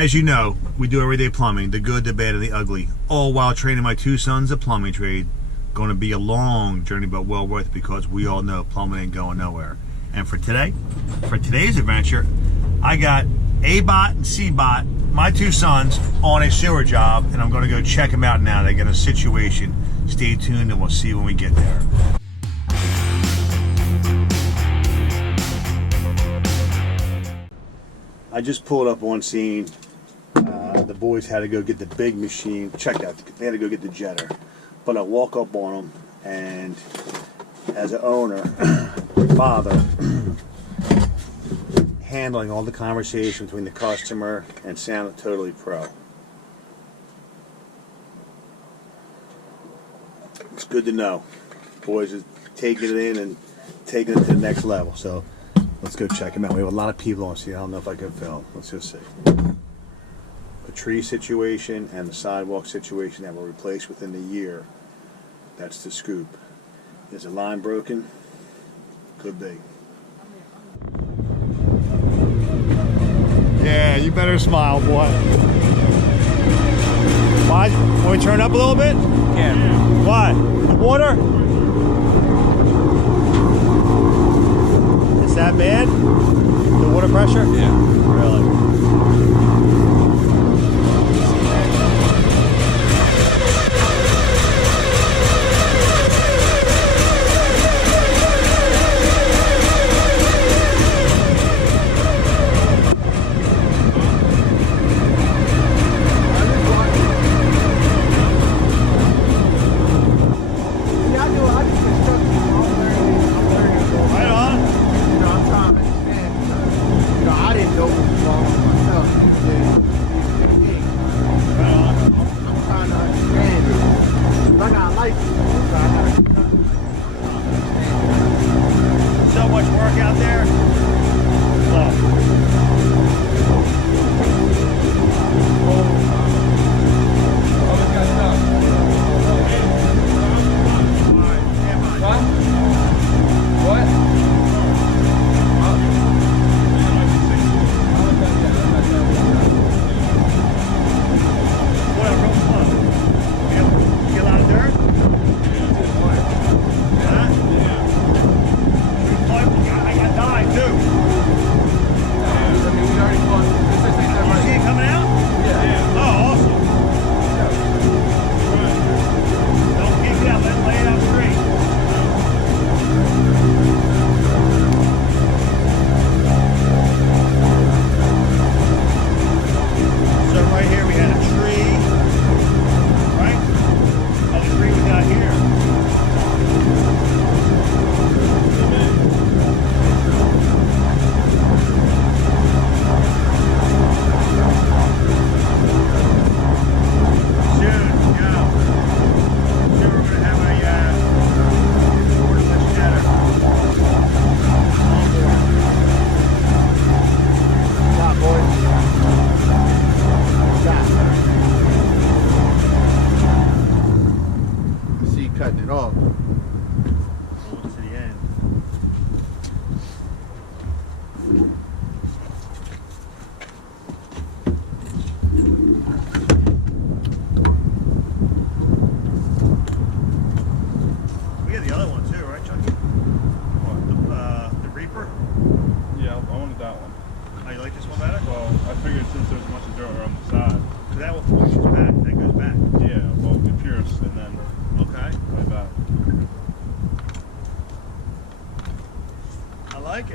As you know, we do everyday plumbing, the good, the bad, and the ugly, all while training my two sons a plumbing trade. Going to be a long journey, but well worth it, because we all know plumbing ain't going nowhere. And for today's adventure, I got A-Bot and C-Bot, my two sons, on a sewer job, and I'm going to go check them out now. They got a situation. Stay tuned, and we'll see you when we get there. I just pulled up on scene. The boys had to go get the big machine. Check that. They had to go get the jetter. But I walk up on them, and as an owner, father, handling all the conversation between the customer, and sounded totally pro. It's good to know. Boys is taking it in and taking it to the next level. So let's go check them out. We have a lot of people on scene. I don't know if I can film. Let's just see. A tree situation and the sidewalk situation that were replaced within the year. That's the scoop. Is a line broken? Could be. Yeah, you better smile, boy. Why? Can we turn up a little bit? Yeah. Why? The water? Is that bad? The water pressure? Yeah. Really? So much work out there.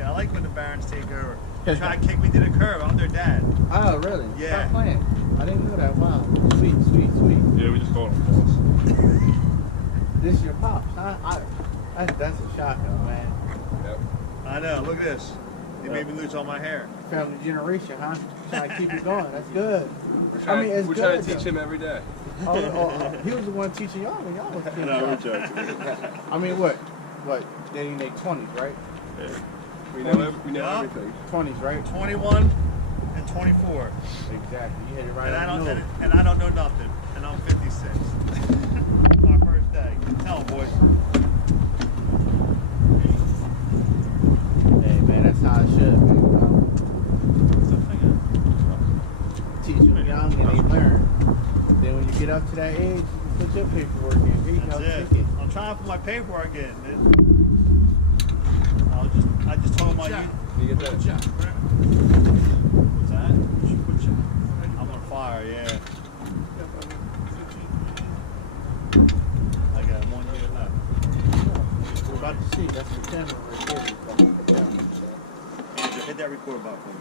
I like when the Barons take over. Try to kick me to the curb. I'm their dad. Oh, really? Yeah. Stop playing. I didn't know that. Wow. Sweet, sweet, sweet. Yeah, we just called him boss. This your pops, huh? That's a shock, though, man. Yep. I know. Look at this. They made me lose all my hair. Family generation, huh? Trying to keep it going. That's good. We're trying to teach him every day. He was the one teaching y'all when y'all was kids. No, we're joking. I mean, what? They in their 20s, right? Yeah. We know everything. 20s, right? 21 and 24. Exactly. You hit it right And on the nose. and I don't know nothing. And I'm 56. My first day. Tell them, boys. Hey, man, that's how it should be, bro. What's the thing? Teach teach them young and they learn. Then when you get up to that age, you can put your paperwork in. Read That's no it. ticket. I'm trying to put my paperwork in. I just told my youth. You get that? What's that? I'm on fire, yeah. I got 1 year left. We're about to see. That's the camera right there. Andrew, hit that record button for me.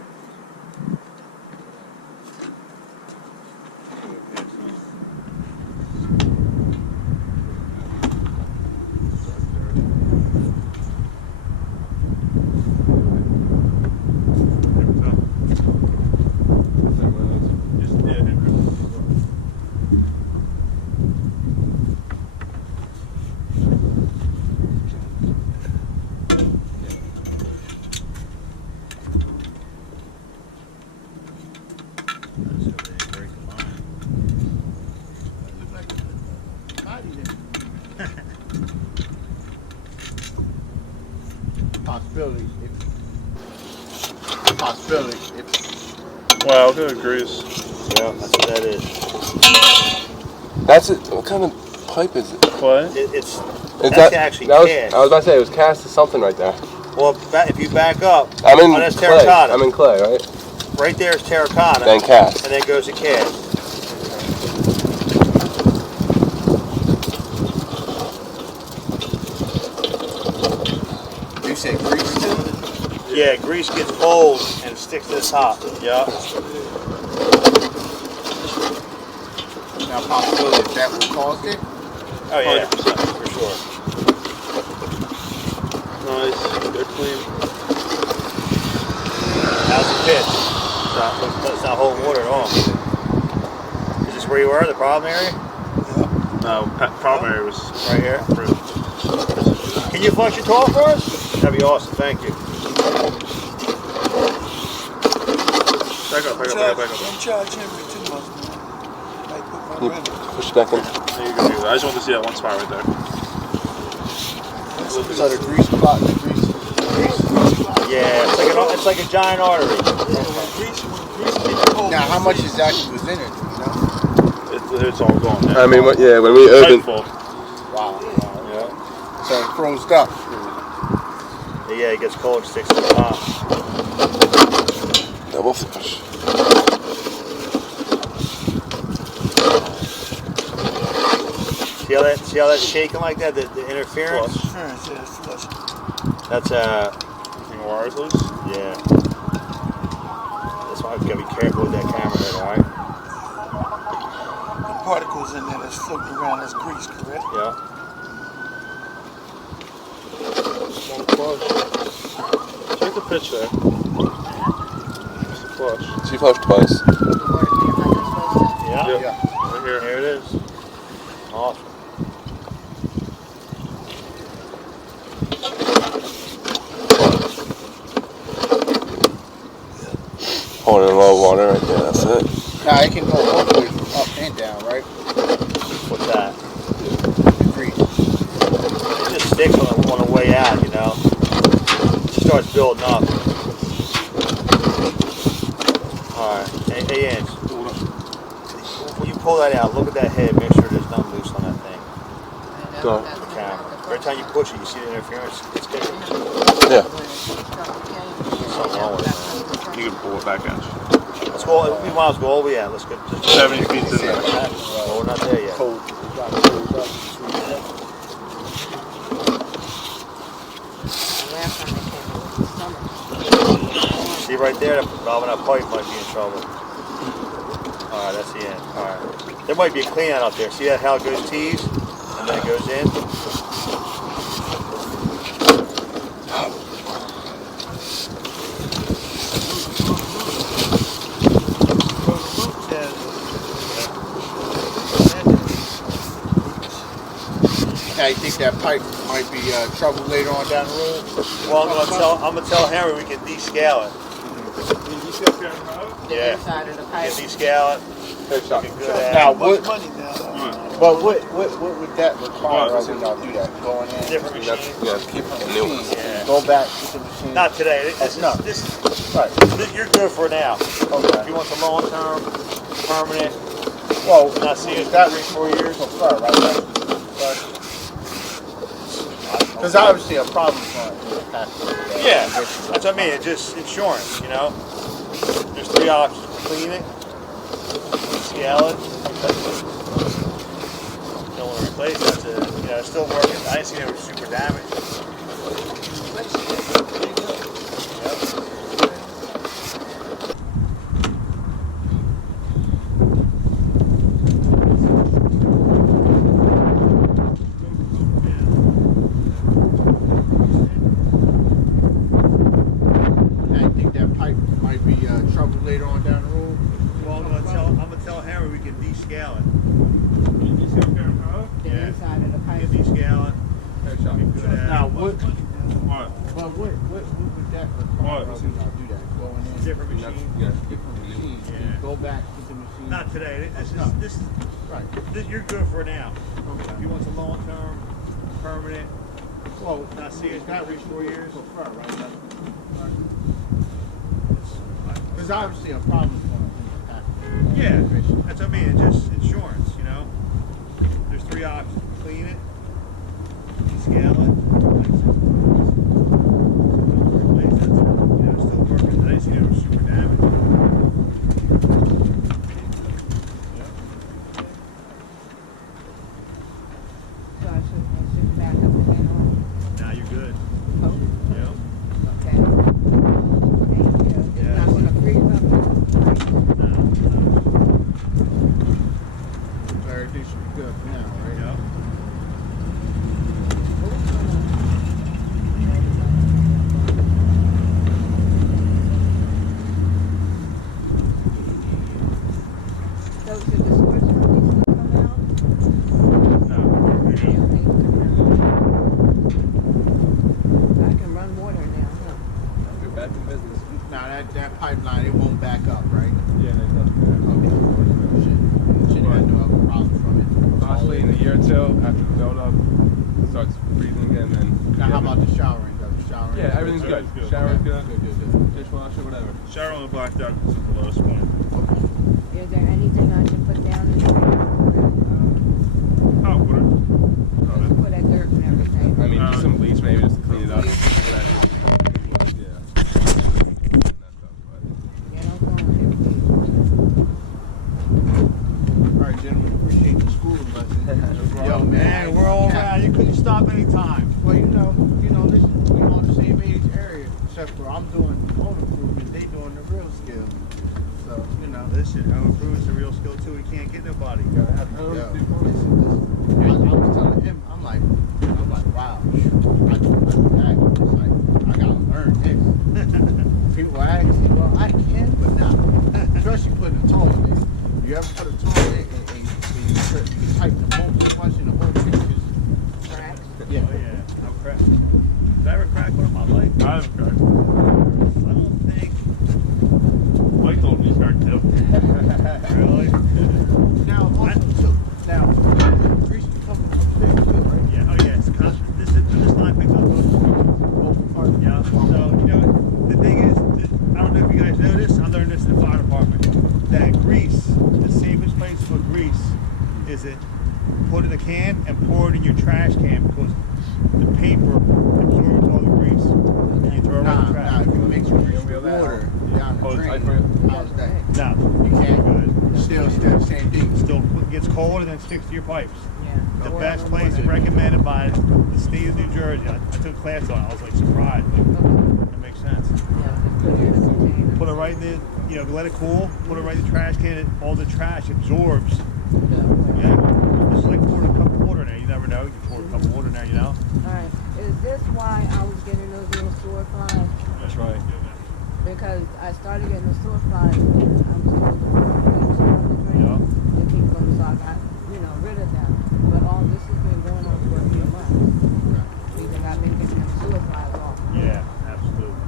Possibility. Possibility. Wow, look at the grease. Yeah, that's what that is. That's it. What kind of pipe is it? Clay? It's Is that's actually cast. I was about to say it was cast to something right there. Well, if you back up, I'm in that's clay. terracotta. I'm in clay, right? Right there is terracotta. Then cast. And then goes to cast. You say grease too? Yeah, grease gets cold and it sticks to the top. Yeah. Now, possibility is that what caused it? Oh yeah, for sure. Nice. They're clean. How's the pitch? It's not holding water at all. Is this where you were, the problem area? No, problem area was Right here? approved. Can you flush your toilet for us? That'd be awesome, thank you. Back up. Don't charge him for too much, man. I put my Can you rent. push it back in? There you go. I just wanted to see that one spot right there. So the grease plot, the grease. Yeah, it's like a giant artery. Now, how much is actually was in it? You know? It's all gone now. I mean, when we opened. Full. Wow. Yeah. So it froze up. Yeah, it gets cold, sticks to the top. Double flush. See how that's shaking like that? The interference? Flush. That's Anything wires loose? yeah. That's why I've got to be careful with that camera head, alright? The particles in there that's floating around, that's grease, correct? Yeah. Check the pitch there. It's the flush. She flushed twice. Yeah. Yep. Yeah. Right here. There it is. Awesome. Holding in low water right there. That's it. Now, it can go both ways, up and down, right? What's that? The grease. It just sticks on the way out, you know? It just starts building up. Alright. Hey, Ange. When you pull that out, look at that head. Make sure there's nothing loose on that thing. No. The camera. Every time you push it, you see the interference. It's getting Yeah. something wrong with it. You can pull it back in. Let's go. We might as well go all the way out. Let's go. 70 feet in there. Oh, we're not there yet. Cold. It got froze up. See right there, the valve in that pipe might be in trouble. Alright, that's the end. Alright. There might be a clean out there. See that how it goes T's? And then it goes in? Now, you think that pipe might be trouble later on down the road? Well, I'm gonna tell Henry we can descale it. Yeah. Inside of the We pipe. can descale it. Looking good at Now, it. what? Money now. But what would that require when y'all do that? Going in, Different machine. keep the New machine, ones. Yeah. go back to the machine. Not today. No. This Right. you're good for now. If Okay. you want some long term, permanent. Well, not see it That 3-4 years. prefer, right? Because obviously a problem for Yeah, that's what I mean. It's just insurance, you know. There's 3 options: clean it, scale it. Don't want to replace it. It's still working. I didn't see it was super damaged. Later on down the road. Well, I'm gonna tell Henry we can descale it. The inside of the pipe. We can descale it. Now, what would that require us to do that? Go in there, Different machine. different machine, Yeah. and go back to the machine. Not today. This Right. you're good for now. Okay. If you want some long term, permanent, Well, not see it that 3-4 years. prefer, right? There's obviously a problem for Yeah, that's what I mean. It's just insurance, you know. There's 3 options: clean it, descale it, replace it. It's still working. I didn't see it was super damaged. So I should back up again on. Now you're good. Oh, Yeah. okay. Thank you. It's not going to freeze up. everything should be good for now, right? Yeah. So should the storage company still come out? No. They don't need to come out. I can run water now, huh? You're back in business. Now that pipeline, it won't back up, right? Yeah, that's good. Okay. Shouldn't have no other problem from it. Possibly in a year or two after the build up starts breathing again, then. Now how about the showering? Does the showering? Yeah, everything's good. Good. Shower's good. Good. Dishwasher, whatever. Shower on the black duck is the lowest one. Is there anything I should put down in there? Oh, what? Put that dirt and everything. I mean, just some bleach maybe just to clean it up. Bleach. Whatever. Yeah. Yeah, don't go on there, please. All right, gentlemen, appreciate the school lesson. Yo, Man, we're all around. You couldn't stop any time. Well, this we on the same age area, except for I'm doing home improvement, they doing the real skill. So, Listen, home improvement's a real skill too. We can't get nobody. yo, listen. I was telling him, I'm like, wow, I do that. It's like, I gotta learn this. People ask me, well, I can, but not. Especially putting a tool in it. You ever put a tool in and you tighten the bolt too much and the whole thing just Cracks. yeah. Oh yeah, I'm cracked. Did I ever crack one of my bike? I haven't cracked. I don't think. Mike told me he's cracked too. Really? Now, also, too, grease comes upstairs too, right? Yeah. Oh yeah. It's constant. This line picks up those. Both parts. Yeah. So the thing is, I don't know if you guys know this. I learned this in the fire department. That grease, the safest place to put grease is it put in a can and pour it in your trash can because the paper absorbs all the grease. And you throw it right in the trash. If you mix grease with water down the drain, how's that? No, You can't. good. Still the same thing. Still gets cold and then sticks to your pipes. Yeah. The best place recommended by the state of New Jersey. I took a class on it. I was like surprised, but that makes sense. Yeah, just put it in a container. Put it right in the, let it cool. Put it right in the trash can. And all the trash absorbs. Yeah, just like pouring a cup of water in there. You never know. You can pour a cup of water in there. All right. Is this why I was getting those little sewer flies? That's right. Because I started getting the sewer flies and I'm told to put bleach on the drain Yeah. to keep them so I got, rid of them. But all this has been going on for a few months. Because I've been getting them sewer flies off. Yeah, absolutely.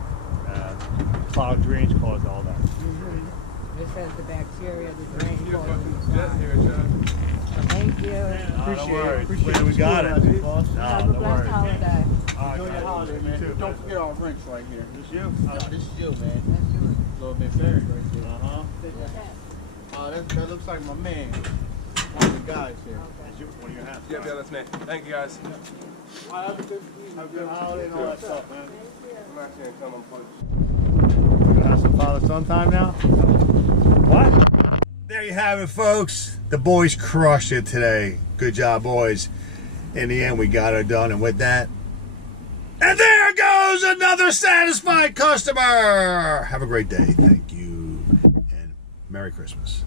Clog drains cause all that. It says the bacteria, the drain causes Just flies. here, Chuck. Thank you. Appreciate we got it. Have a blessed holiday. Enjoy your holiday, man. Don't forget our wrench right here. This you? This is you, man. Let's do it. A little bit buried right there. Uh-huh. Sit your hat. That looks like my man. One of the guys here. What do you have? Yeah, that's me. Thank you guys. Have a good holiday and all that stuff, man. I'm actually gonna come and punch. We're gonna have some father-son time now. What? There you have it, folks. The boys crushed it today. Good job, boys. In the end, we got it done, and with that, and there goes another satisfied customer. Have a great day. Thank you, and Merry Christmas.